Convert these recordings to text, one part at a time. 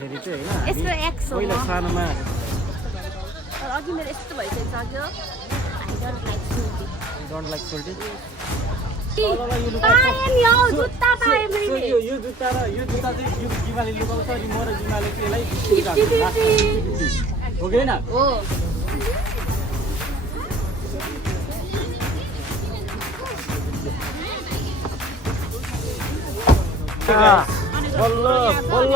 हेरि चाहिँ हैन यस्तो एक्स हो पहिला सानोमा तर अघि मेरो यस्तो भइसक्यो डोन्ट लाइक सोल्टी पाएँ नि हौ जुत्ता पाएँ मैले यो जुत्ता र यो जुत्ता चाहिँ यो जिमाले लुकाउँछ अनि म र जिमाले त्यसलाई 50-50 हो कि हैन हो बल्ल बल्ल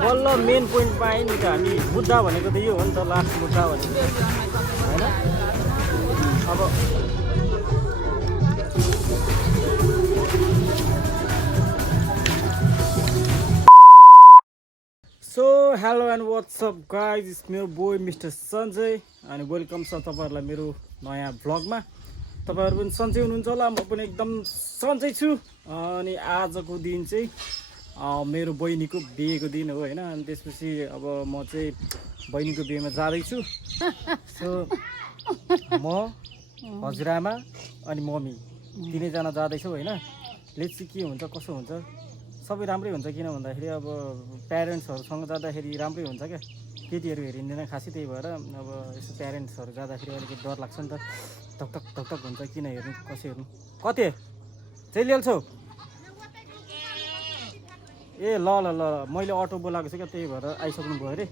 बल्ल मेन पोइन्ट पाएँ नि त हामी मुद्दा भनेको त यो हो नि त लास्ट मुद्दा भनेको हैन अब so hello and WhatsApp guys it's मेरो बोय मिस्टर सञ्जय अनि वेलकम छ तपाईँहरूलाई मेरो नयाँ भ्लगमा तपाईँहरू पनि सन्चै हुनुहुन्छ होला म पनि एकदम सन्चै छु अनि आजको दिन चाहिँ मेरो बहिनीको बिहेको दिन हो हैन अनि त्यसपछि अब म चाहिँ बहिनीको बिहेमा जाँदैछु सो म हजुरआमा अनि मम्मी तिनैजना जाँदैछौँ हैन लेट्स सी के हुन्छ कसो हुन्छ सबै राम्रै हुन्छ किन भन्दाखेरि अब प्यारेन्ट्सहरूसँग जाँदाखेरि राम्रै हुन्छ क्या केटीहरू हेरिँदैन खासै त्यही भएर अब यसो प्यारेन्ट्सहरू जाँदाखेरि अलिकति डर लाग्छ नि त धकधक धकधक हुन्छ किन हेर्नु कसै हेर्नु कति चाहिँ ल्याउँछौ ए ल ल ल मैले अटो बोलाएको छु क्या त्यही भएर आइसक्नु भयो अरे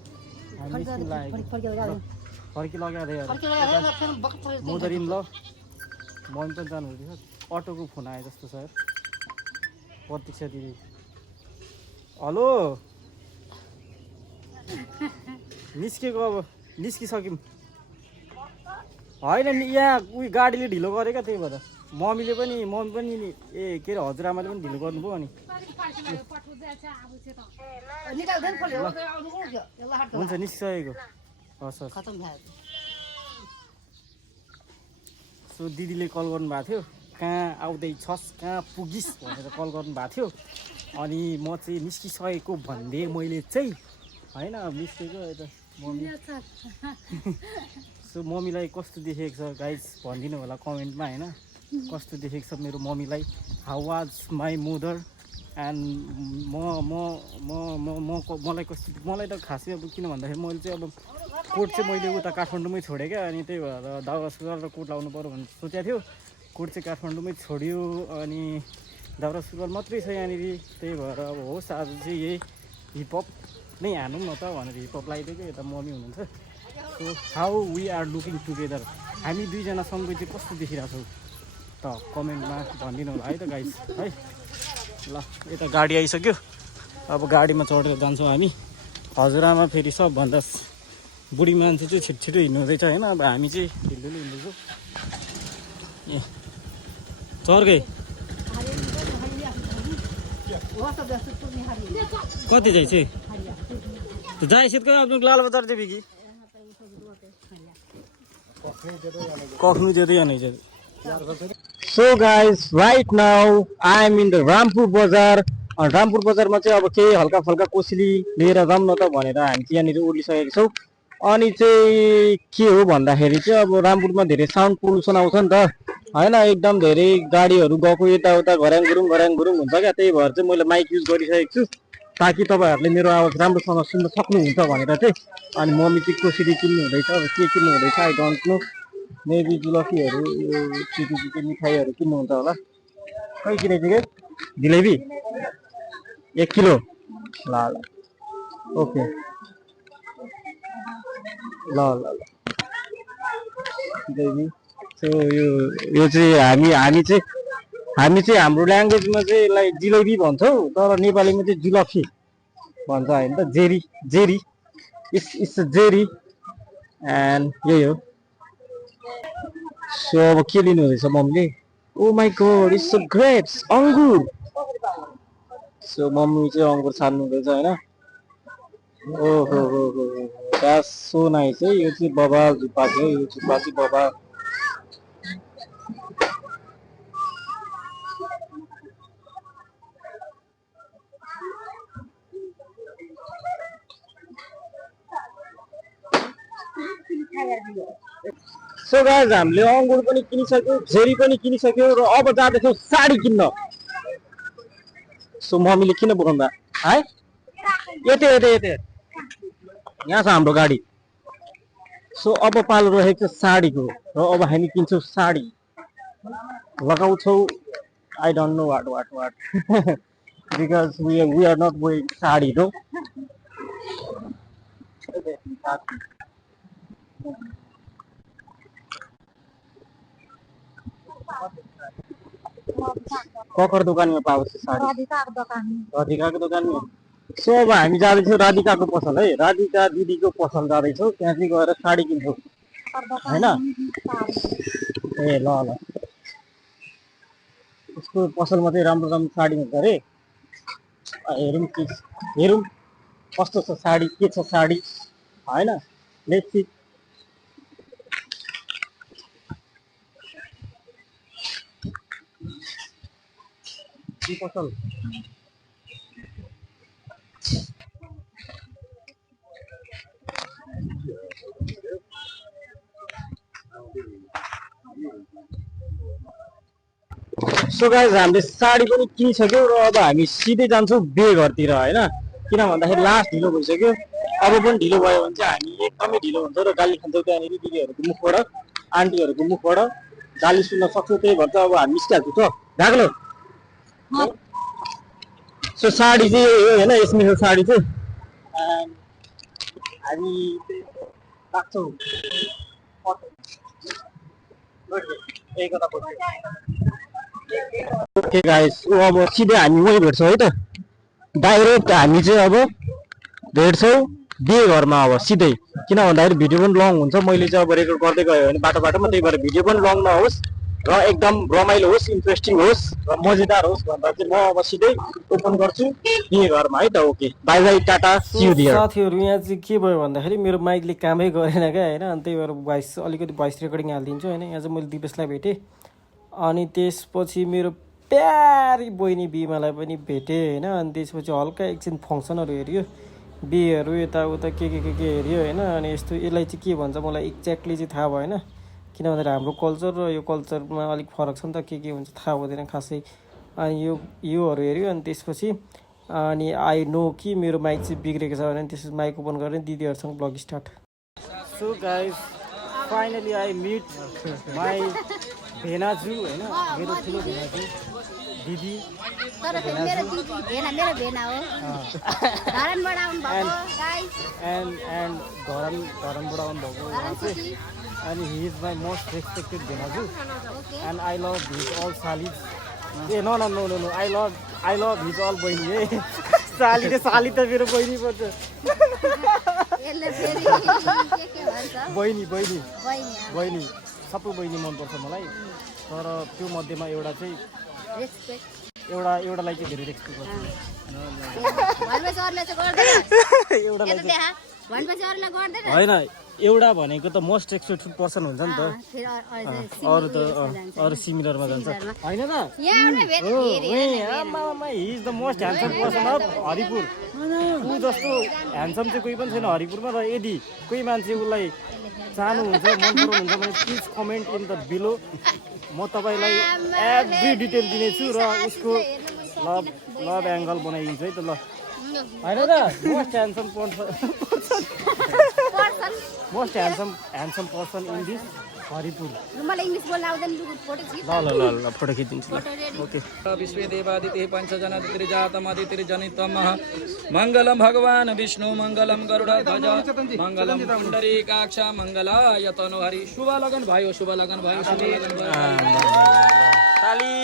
फर्की लगाएर मोदरिन ल मम्मी पनि जानु हुँदैछ अटोको फोन आयो जस्तो छ प्रतीक्षा दिदी हेलो निस्केको अब निस्किसक्यौँ होइन नि यहाँ उयो गाडीले ढिलो गऱ्यो क्या त्यही भएर मम्मी पनि नि ए के अरे हजुरआमाले पनि ढिलो गर्नुभयो अनि हुन्छ निस्किसकेको हस् हस् सो दिदीले कल गर्नुभएको थियो कहाँ आउँदैछस् कहाँ पुगिस् भनेर कल गर्नुभएको थियो अनि म चाहिँ निस्किसकेको भन्दै मैले चाहिँ होइन निस्केको यता मम्मी सो मम्मीलाई कस्तो देखेको छ गाइज भनिदिनु होला कमेन्टमा होइन कस्तो देखेको छ मेरो मम्मीलाई how was my mother and मलाई कस्तो मलाई त खासै अब किन भन्दाखेरि मैले चाहिँ अब कोट चाहिँ मैले उता काठमाडौँमै छोडेँ क्या अनि त्यही भएर दौरा सुरुवाल र कोट लाउनु पऱ्यो भनेर सोचेको थियो कोट चाहिँ काठमाडौँमै छोड्यो अनि दौरा सुरुवाल मात्रै छ यहाँनिर त्यही भएर अब होस् आज चाहिँ यही हिपहप नै हानौँ न त भनेर हिपहप लगाइदियो क्या यता मम्मी हुनुहुन्छ so how we are looking together हामी दुईजना सँगै चाहिँ कस्तो देखिरहेको छौँ त कमेन्टमा भनिदिनु होला है त गाइस है ल यता गाडी आइसक्यो अब गाडीमा चढेर जान्छौँ हामी हजुरआमा फेरि सबभन्दा बुढी मान्छे चाहिँ छिटो हिँड्नु हुँदैछ होइन अब हामी चाहिँ ढिलो हिँड्दैछौँ ए चर्कै कति जाइ चाहिँ जाए सित आफ्नो लाल बजार चाहिँ बिकी कखनु ज्यादै आने so guys right now I am in the Rampur बजार रामपुर बजारमा चाहिँ अब केही हल्का फल्का कोसेली लिएर जाऊँ न त भनेर हामी चाहिँ यहाँनिर उडिसकेको छौँ अनि चाहिँ के हो भन्दाखेरि चाहिँ अब रामपुरमा धेरै साउन्ड पोल्युसन आउँछ नि त होइन एकदम धेरै गाडीहरू गएको यताउता घर्याङ गुरुङ हुन्छ क्या त्यही भएर चाहिँ मैले माइक युज गरिसकेको छु ताकि तपाईँहरूले मेरो आवाज राम्रोसँग सुन्न सक्नुहुन्छ भनेर चाहिँ अनि मम्मी चाहिँ कोसेली किन्नु हुँदैछ अब के किन्नु हुँदैछ आई डोन्ट नो मेबी जुलपीहरू चिटी मिठाईहरू किन्नुहुन्छ होला खै किनेको के जिलेबी 1 किलो ल ल ओके ल ल ल जिलेबी सो यो चाहिँ हामी चाहिँ हाम्रो ल्याङ्ग्वेजमा चाहिँ यसलाई जिलेबी भन्छौँ तर नेपालीमा चाहिँ जुलफी भन्छ होइन त जेरी इट्स जेरी एन्ड यही हो सो अब के लिनु हुँदैछ मम्मीले oh my god it's so grapes अङ्गुर सो मम्मी चाहिँ अङ्गुर छान्नु हुँदैछ होइन ओहो हो द्याट्स सो नाइस है यो चाहिँ बबाल जुप्पा थियो यो जुप्पा चाहिँ बबाल सो गाइस हामीले अङ्गुर पनि किनिसक्यौँ झेरी पनि किनिसक्यौँ र अब जाँदैछौँ साडी किन्न सो मम्मीले किन बोकाउँदा है यतै यतै यतै यहाँ छ हाम्रो गाडी सो अब पालो रहेको छ साडीको र अब हामी किन्छौँ साडी लगाउँछौँ I don't know what because we are not wearing sari नो ककर दोकानमा पाउँछ साडी राधिकाको दोकानमा सो अब हामी जाँदैछौँ राधिकाको पसल है राधिका दिदीको पसल जाँदैछौँ त्यहाँ चाहिँ गएर साडी किन्छौँ होइन ए ल ल उसको पसलमा चाहिँ राम्रो राम्रो साडी हुन्छ अरे हेरौँ कस्तो छ साडी के छ साडी होइन लेट्स सी पसल सो गाइस हामीले साडी पनि किनिसक्यौँ र अब हामी सिधै जान्छौँ बेघरतिर होइन किन भन्दाखेरि लास्ट ढिलो भइसक्यो अब पनि ढिलो भयो भने चाहिँ हामी एकदमै ढिलो हुन्छ र गाली खान्छौँ त्यहाँनिर दिदीहरूको मुखबाट आन्टीहरूको मुखबाट गाली सुन्न सक्छौँ त्यही भएर चाहिँ अब हामी निस्किहाल्छौँ त धाग्लो सो साडी चाहिँ होइन यसमा छ साडी चाहिँ हामी राख्छौँ ओके गाइस अब सिधै हामी वहीँ भेट्छौँ है त डाइरेक्ट हामी चाहिँ अब भेट्छौँ बिहे घरमा अब सिधै किन भन्दाखेरि भिडियो पनि लङ हुन्छ मैले चाहिँ अब रेकर्ड गर्दै गयो भने बाटो बाटोमा त्यही भएर भिडियो पनि लङ नहोस् र एकदम रमाइलो होस् इन्ट्रेस्टिङ होस् र मजेदार होस् भनेर चाहिँ म अब सिधै ओपन गर्छु बिहे घरमा है त ओके बाई बाई टाटा सी यू देयर साथीहरू यहाँ चाहिँ के भयो भन्दाखेरि मेरो माइकले कामै गरेन क्या होइन अनि त्यही भएर भोइस अलिकति भोइस रेकर्डिङ हालिदिन्छु होइन यहाँ चाहिँ मैले दिपेशलाई भेटेँ अनि त्यसपछि मेरो प्यारी बहिनी बिमालाई पनि भेटेँ होइन अनि त्यसपछि हल्का एकछिन फङ्सनहरू हेऱ्यो बिहेहरू यताउता के हेऱ्यो होइन अनि यस्तो यसलाई चाहिँ के भन्छ मलाई एक्ज्याक्टली चाहिँ थाहा भएन किन भन्दाखेरि हाम्रो कल्चर र यो कल्चरमा अलिक फरक छ नि त के हुन्छ थाहा हुँदैन खासै अनि योहरू हेऱ्यो अनि त्यसपछि अनि आई नो कि मेरो माइक चाहिँ बिग्रेको छ भने त्यसपछि माइक ओपन गरेर दिदीहरूसँग blog start so guys finally I meet my भेनाजु होइन मेरो ठुलो भेनाजु दिदी तर फेरि मेरो दिदी मेरो भेना हो धरानबाट आउनु भएको गाइस एन्ड धरानबाट आउनु भएको उहाँ चाहिँ अनि he is my most respected भेनाजु and I love his all सालिज ए no I love his all बहिनी है साली त मेरो बहिनी पर्छ बहिनी सबै बहिनी मनपर्छ मलाई तर त्यो मध्येमा एउटा चाहिँ एउटालाई चाहिँ धेरै रेस्पेक्ट गर्छु होइन एउटा भनेको त मोस्ट एक्सपेक्टेड पर्सन हुन्छ नि त अरू सिमिलरमा जान्छ होइन त he is the most handsome person of Haripur ऊ जस्तो ह्यान्डसम चाहिँ कोही पनि छैन हरिपुरमा र यदि कोही मान्छे उसलाई चाहनुहुन्छ मन पराउनुहुन्छ भने please comment in the below म तपाईँलाई एभ्री डिटेल दिनेछु र उसको लभ एङ्गल बनाइदिन्छु है त ल होइन त most handsome person in this Haripur मलाई इंग्लिश बोल्न आउँदैन फोटो खिच ल फोटो खिचिदिन्छु ल ओके विश्वे देवादिते पंचजनादितिर्जातमदितिर्जनितमः मङ्गलं भगवान् विष्णु मङ्गलं गरुडध्वज मङ्गलं पुण्डरीकाक्ष मङ्गलाय तनोहरि शुभ लगन भयो ताली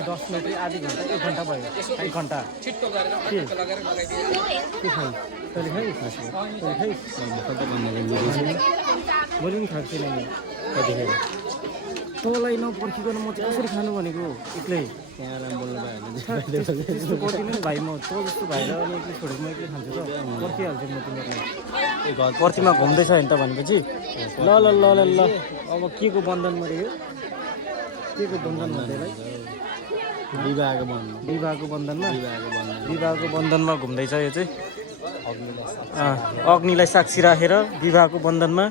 दस मिनट आधी घन्टा 1 घन्टा भयो 1 घन्टा छिट्टो गरेर लगाएर मैले पनि खाएको छैन कतिखेर तँलाई नपर्खिकन म चाहिँ यसरी खानु भनेको एक्लै त्यहाँ बोल्नु भयो त्यस्तो गर्दिनँ नि भाइ म तँ जस्तो भाइलाई अनि एक्लै छोडेको म एक्लै खान्छु त पर्खिहाल्छु म तिमीहरूलाई घर पर्थिमा घुम्दैछ होइन त भनेपछि ल अब के को बन्धन मऱ्यो के को बन्धन भन्दैलाई विवाहको बन्धनमा घुम्दैछ यो चाहिँ अग्निलाई साक्षी राखेर विवाहको बन्धनमा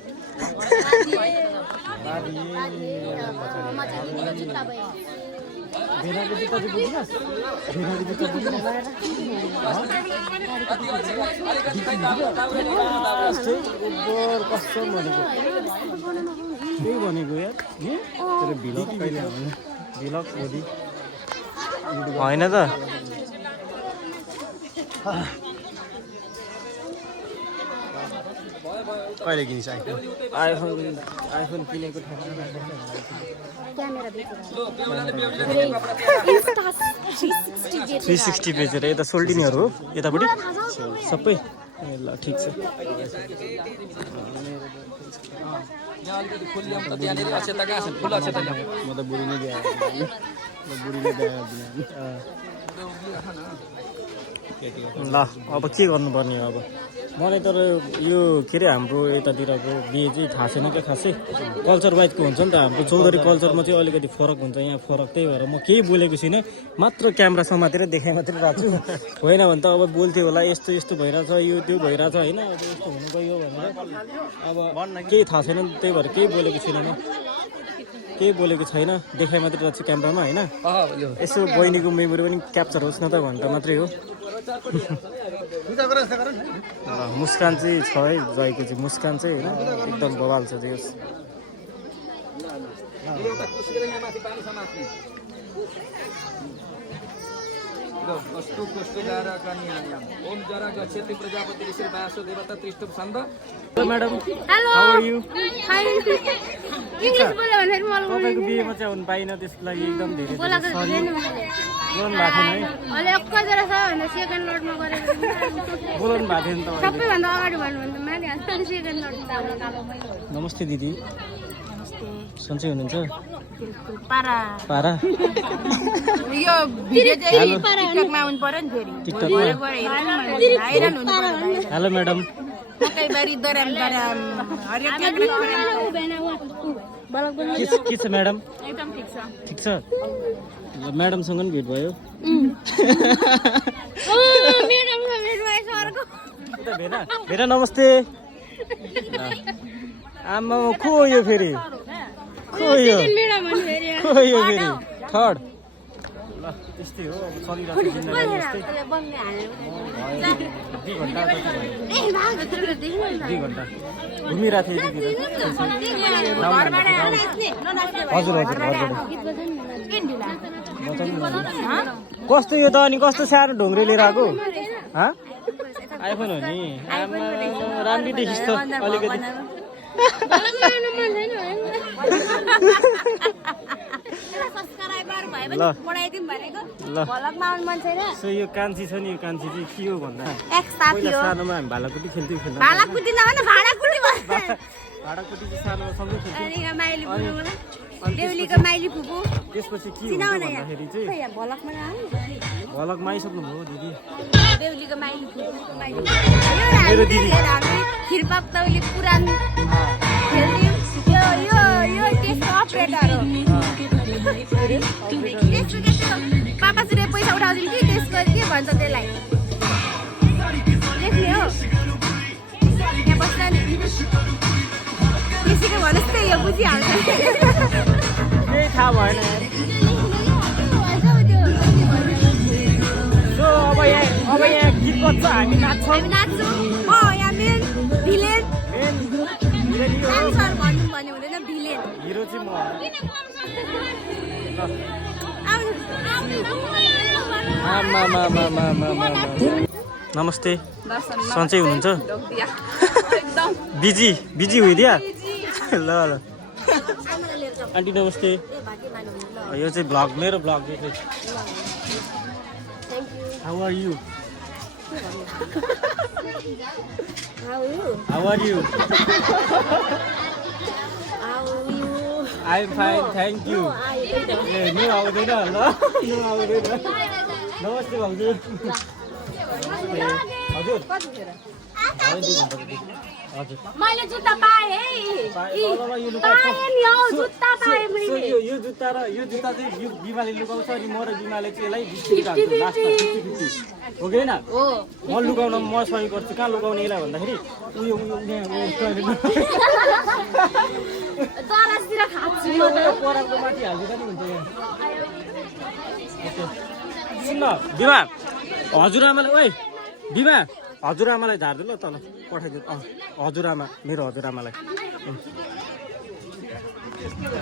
भनेको यार होइन त कहिले किनिस आइफोन किनेको क्यामेरा बेचेर 360 बेचेर यता सोल्टिनीहरू हो यतापट्टि सबै ए ल ठिक छ यहाँ अलिकति खुल्ल्याउँ त त्यहाँनिर अक्षता कहाँ छ फुल अक्षता ल्याउँ म त बुढी नै बिहा बुढीले बिहा ल अब के गर्नुपर्ने हो अब मलाई तर यो के अरे हाम्रो यतातिरको बिहे चाहिँ थाहा छैन क्या खासै कल्चर वाइजको हुन्छ नि त हाम्रो चौधरी कल्चरमा चाहिँ अलिकति फरक हुन्छ यहाँ फरक त्यही भएर म केही बोलेको छुइनँ मात्र क्यामेरा समातेर देखाइ मात्रै राख्छु होइन भने त अब बोल्थ्यो होला यस्तो यस्तो भइरहेछ यो त्यो भइरहेछ होइन अब यस्तो हुनु गयो भनेर अब केही थाहा छैन त्यही भएर केही बोलेको छुइनँ म केही बोलेको छैन देखाइ मात्रै राख्छु क्यामेरामा होइन यसो बहिनीको मेमोरी पनि क्याप्चर होस् न त भनेर मात्रै हो मुस्कान चाहिँ छ है जयको चाहिँ मुस्कान चाहिँ होइन एकदम बवाल छ त्यो कस्तो कस्तो गाएर कन्यायाम ओम जरा गच्छति प्रजापति ऋषि वासु देवता त्रिष्टुप छन्द madam hello how are you English बोले भने मलाई तपाईको बिहेमा चाहिँ आउनु पाइन त्यसको लागि एकदम धेरै बोलाको सरी छैन बोल्नु भएको छैन है अहिले एक्कै जरा छ भने सेकेन्ड लोडमा गरेर बोलाउनु भएको थिएन त अहिले सबैभन्दा अगाडि भन्नु भने त माथि हाल्छ सेकेन्ड लोडमा नमस्ते दिदी सन्चै हुनुहुन्छ पारा पारा यो भिडियो चाहिँ टिकटकमा आउनु पर्यो नि फेरि टिकटकमा भाइरल हुनु पर्यो हेलो म्याडम मकैबारी दराम दराम हरियो के छ म्याडम एकदम ठिक छ ठिक छ ल म्याडमसँग पनि भेट भयो उता भेना भेना नमस्ते आमा को हो यो फेरि को हो यो फेरि थर्ड ल त्यस्तै हो अब चलिरहेको जिन्दगी यस्तै 2 घन्टा 2 घन्टा घुमिरहेको थिएँ हजुर हजुर कस्तो यो त अनि कस्तो सानो ढोङ्ग्रे लिएर आएको आइफोन हो नि आमा राम्रै देखिस् त अलिकति सो यो कान्छी छ नि यो कान्छी चाहिँ के हो भन्दा पहिला सानोमा हामी भालाकुटी खेल्थ्यौँ भाडाकुटी चाहिँ सानोमा सँगै खेल्थ्यौँ त्यसपछि के हुन्छ भन्दाखेरि चाहिँ भलकमा आइसक्नु भयो दिदी मेरो दिदी पापा सुरे पैसा उठाउँछन् कि त्यसको के भन्छ त्यसलाई लेख्ने हो यहाँ बस्दा नि त्यसैको भन्नुहोस् त यो बुझिहाल्छ केही थाहा भएन सो अब यहाँ गीत बज्छ हामी नाच्छौँ म यहाँ मेन भिलेन सर भन्नु भन्यो हुँदैन भिलेन हिरो चाहिँ म नमस्ते सन्चै हुनुहुन्छ बिजी हुइदिया ल ल आन्टी नमस्ते यो चाहिँ भ्लग मेरो भ्लग यो चाहिँ how are you I am fine thank you ए नु आउँदैन ल नु आउँदैन नमस्ते भाउजू हजुर हजुर मैले जुत्ता पाएँ है पाएँ नि हौ जुत्ता पाएँ मैले यो जुत्ता र यो जुत्ता चाहिँ यो बिमाले लुकाउँछ अनि म र बिमाले चाहिँ यसलाई डिस्ट्रिक्ट हाल्छु लास्टमा 50-50 हो कि होइन हो म लुकाउन म सहयोग गर्छु कहाँ लुकाउने यसलाई भन्दाखेरि उयो दराजतिर खान्छु म त परालको माथि हालिदिँदा नि हुन्छ यहाँ सुन्न बिमा हजुरआमालाई ओइ बिमा हजुरआमालाई झार्दु ल तल पठाइदिनु हजुरआमा मेरो हजुरआमालाई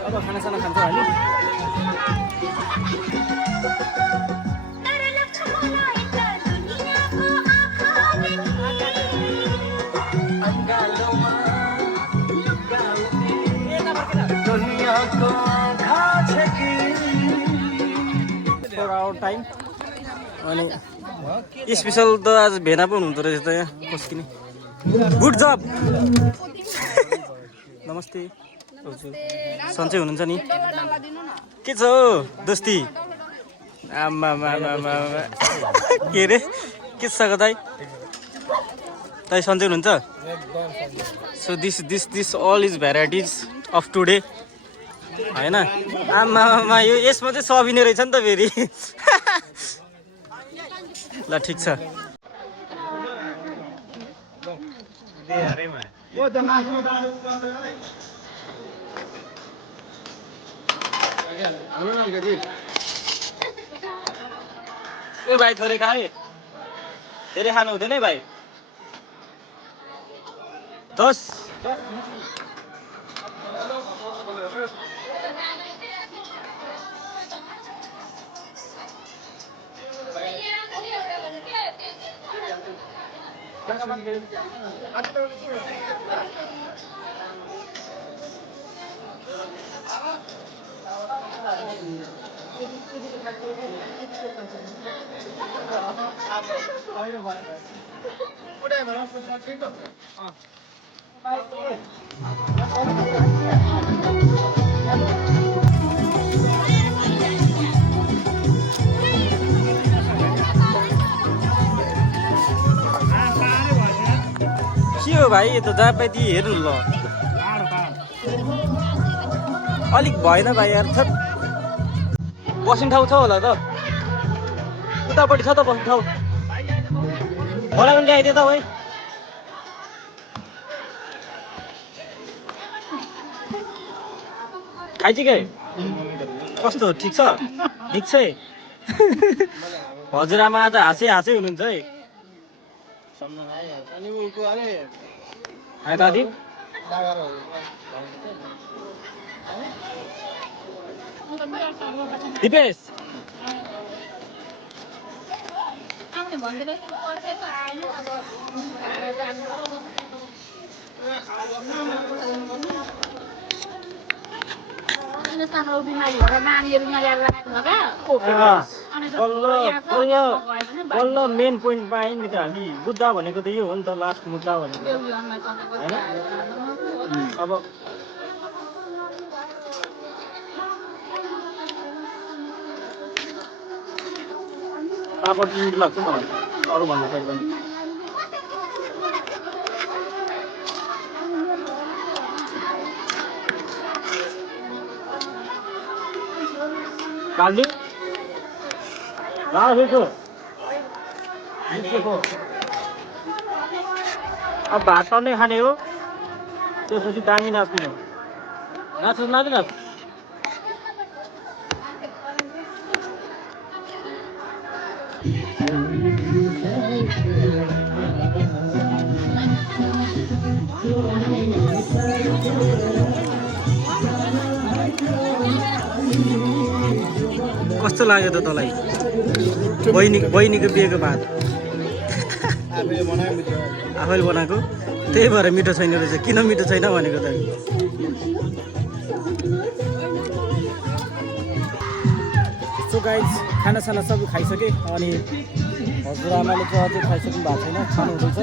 अब खानासाना खान्छ होइन टाइम अनि स्पेसल त आज भेना पनि हुँदो रहेछ त यहाँ पस्किने गुड जब नमस्ते सन्चै हुनुहुन्छ नि के छ हौ दोस्ती आमा के रे के छ दाइ दाइ सन्चै हुनुहुन्छ so this all is varieties of today होइन आमा यो यसमा चाहिँ सबिने रहेछ नि त फेरि ल ठिक छ ए भाइ थोरै खाए धेरै खानु हुँदैन है भाइ 10 के हो भाइ यो त जहाँ पाइ त्यही हेर्नु ल अलिक भएन भाइ यार छ बस्ने ठाउँ छ होला त उतापट्टि छ त बस्ने ठाउँ मलाई पनि ल्याइदिए त है खाइन्छ के कस्तो ठिक छ ठिक छ हजुरआमा त हाँसै हुनुहुन्छ है दादी दिपेश बल्ल मेन पोइन्टमा आयो नि त हामी मुद्दा भनेको त यो हो नि त लास्ट मुद्दा भनेको होइन अब पापड मिठो लाग्छ मलाई अरू भन्नु पर्दैन काली अब भात नै खाने हो त्यसपछि दामी नाच्ने हो नाच्नु कस्तो लाग्यो त तँलाई बहिनीको बिहेको भात आफैले बनाएको त्यही भएर मिठो छैन रहेछ किन मिठो छैन भनेको त सो गाइज खानासाना सबै खाइसकेँ अनि हजुरआमाले चाहिँ अझै खाइसक्नु भएको छैन खानु हुँदैछ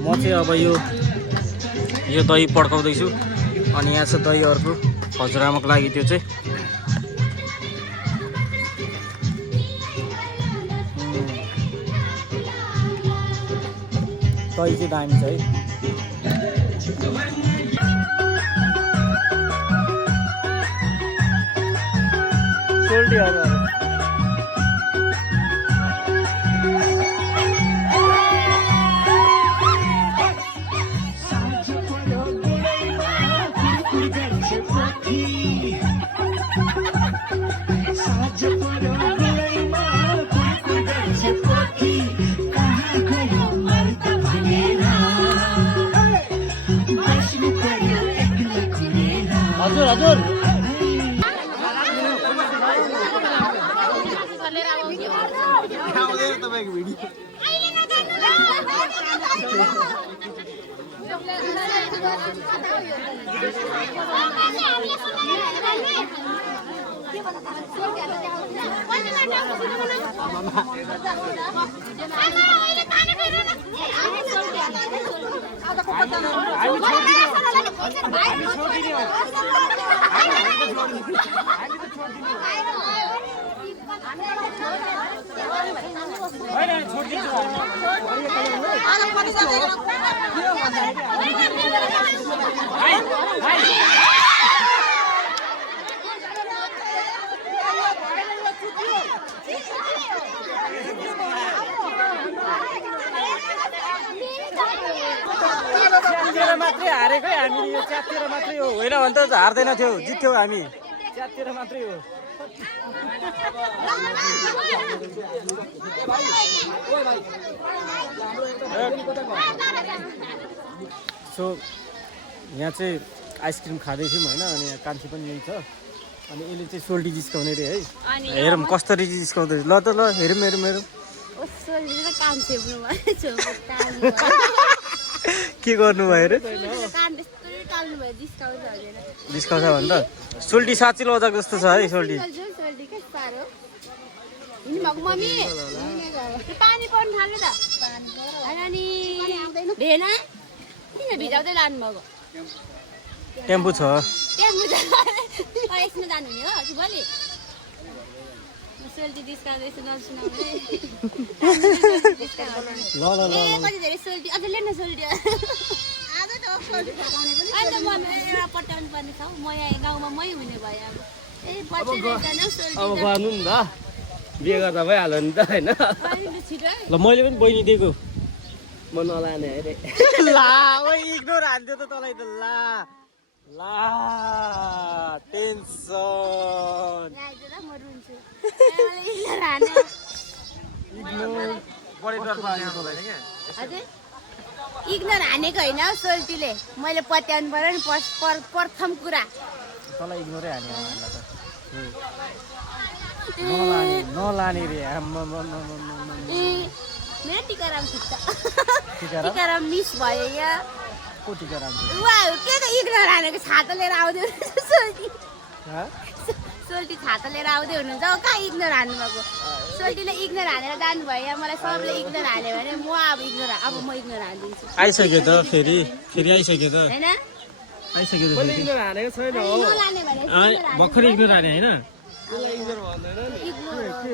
म चाहिँ अब यो दही पड्काउँदैछु अनि यहाँ छ दही अर्को हजुरआमाको लागि त्यो चाहिँ दही चाहिँ दामी छ है सोल्टीहरू हजुर हजुर मात्रै हारेको है हामी यो च्यातेर मात्रै हो होइन भने त हार्दैन थियो जित्थ्यौ हामी च्यातेर मात्रै हो सो यहाँ चाहिँ आइसक्रिम खाँदै थियौँ होइन अनि यहाँ कान्छी पनि यही छ अनि यसले चाहिँ सोल्टी जिस्काउने रे है हेरौँ कसरी जिस्काउँदै ल त ल हेरौँ हेरौँ हेरौँ के गर्नु भयो रे जिस्काउँछ भने त सोल्टी साँच्चै लजाक जस्तो छ है सोल्टी पानी पर्नु थाल्यो त अनि भेना किन भिजाउँदै लानु भएको टेम्पो छ टेम्पो छ यसमा जानु नि हो कि भोलि सोल्टी डिस्काउन्ट नसुनाउने ल ल ल कति धेरै सोल्टी अझ ल्याउन सोल्टी अन्त म एउटा पट्याउनु पर्ने छ म यहाँ गाउँमा मै हुने भयो अब अब गर्नु नि त बिहे गर्दा भइहाल्यो नि त होइन ल मैले पनि बहिनी दिएको म नलाने अरे ला इग्नोर हान्थ्यो त तँलाई त ला ला टेन्सन इग्नोर हानेको होइन सोल्टीले मैले पत्याउनु पर्यो नि प्रथम कुरा तँलाई इग्नोरै हाने नलाने रे मेरो टिकाराम खुट्टा टिकाराम मिस भयो यहाँ को टिकाराम के त इग्नोर हानेको छाता लिएर आउँदै सोल्टी सोल्टी छाता लिएर आउँदै हुनुहुन्छ कहाँ इग्नोर हान्नु भएको सोल्टीले इग्नोर हानेर जानुभयो यहाँ मलाई सबले इग्नोर हान्यो भने म अब म इग्नोर हानिदिन्छु आइसक्यो त फेरि आइसक्यो त होइन आइसक्यो त नलाने भने भर्खरै इग्नोर हाने होइन इग्नोर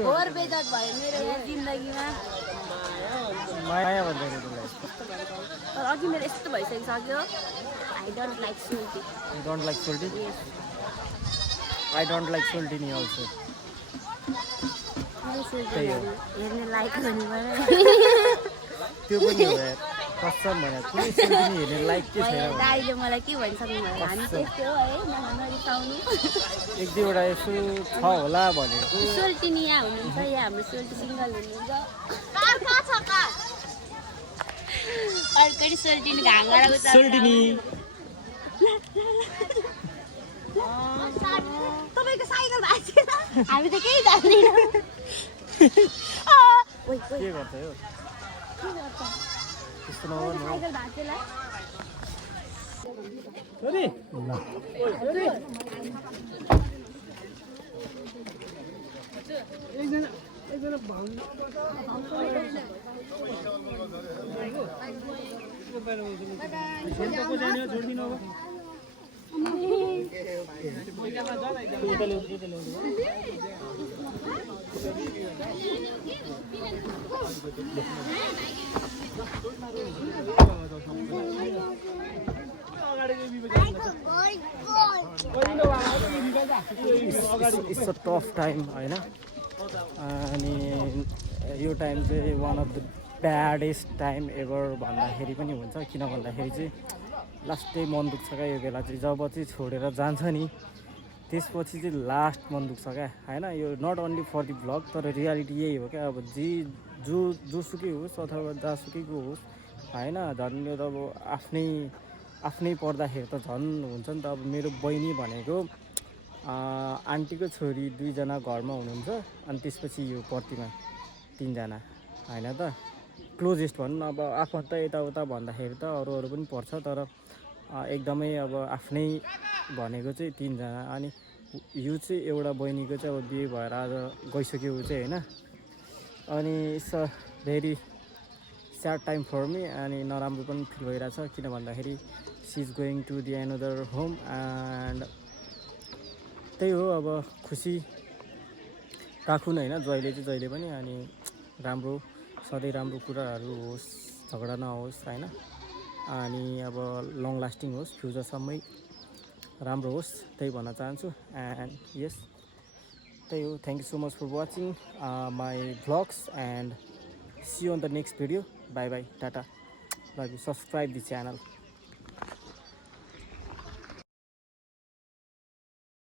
घोर बेइज्जत भयो मेरो यहाँ जिन्दगीमा माया भन्दैन तिमीलाई तर अघि मेरो यस्तो भइसकिसक्यो I don't like Soaltee You don't like salty? I don't like salty ni also. हेर्ने लाइक भन्नु पर्यो त्यो पनि हो यार कसम भने कुनै salty नि हेर्ने लाइक के छैन दाइले मलाई के भनिसक्नु भयो हामी त्यस्तो हो है नरिसाउनु एक दुईवटा यसो छ होला भनेको सोल्टी नि यहाँ हुनुहुन्छ यहाँ हाम्रो सोल्टी सिङ्गल हुनुहुन्छ अर्कै सोल्टी नि घाम गरेर उता सोल्टी नि तपाईको साइकल भाँच्यो हामी त केही जान्दैनौँ के गर्छ यो त्यस्तो नगर्नु साइकल भाँच्योला इट्स अ टफ टाइम होइन अनि यो टाइम चाहिँ one of the baddest time ever भन्दाखेरि पनि हुन्छ किन भन्दाखेरि चाहिँ लास्टै मन दुख्छ क्या यो बेला चाहिँ जब चाहिँ छोडेर जान्छ नि त्यसपछि चाहिँ लास्ट मन दुख्छ क्या होइन यो not only for the vlog तर रियालिटी यही हो क्या अब जोसुकै होस् अथवा जहाँसुकैको होस् होइन झन् यो त अब आफ्नै पर्दाखेरि त झन् हुन्छ नि त अब मेरो बहिनी भनेको आन्टीको छोरी 2 जना घरमा हुनुहुन्छ अनि त्यसपछि यो प्रतिमा 3 जना होइन त क्लोजेस्ट भनौँ अब आफन्त यताउता भन्दाखेरि त अरू पनि पर्छ तर एकदमै अब आफ्नै भनेको चाहिँ 3 जना अनि यो चाहिँ एउटा बहिनीको चाहिँ अब बिहे भएर आज गइसक्यो चाहिँ होइन अनि it's a very sad time for me अनि नराम्रो पनि फिल भइरहेछ किन भन्दाखेरि she is going to the another home and त्यही हो अब खुसी राखुन् होइन जहिले पनि अनि राम्रो सधैँ राम्रो कुराहरू होस् झगडा नहोस् होइन अनि अब लङ लास्टिङ होस् फ्युचरसम्मै राम्रो होस् त्यही भन्न चाहन्छु एन्ड यस त्यही हो thank you so much for watching my vlogs and see you on the next video bye bye tata love you subscribe the channel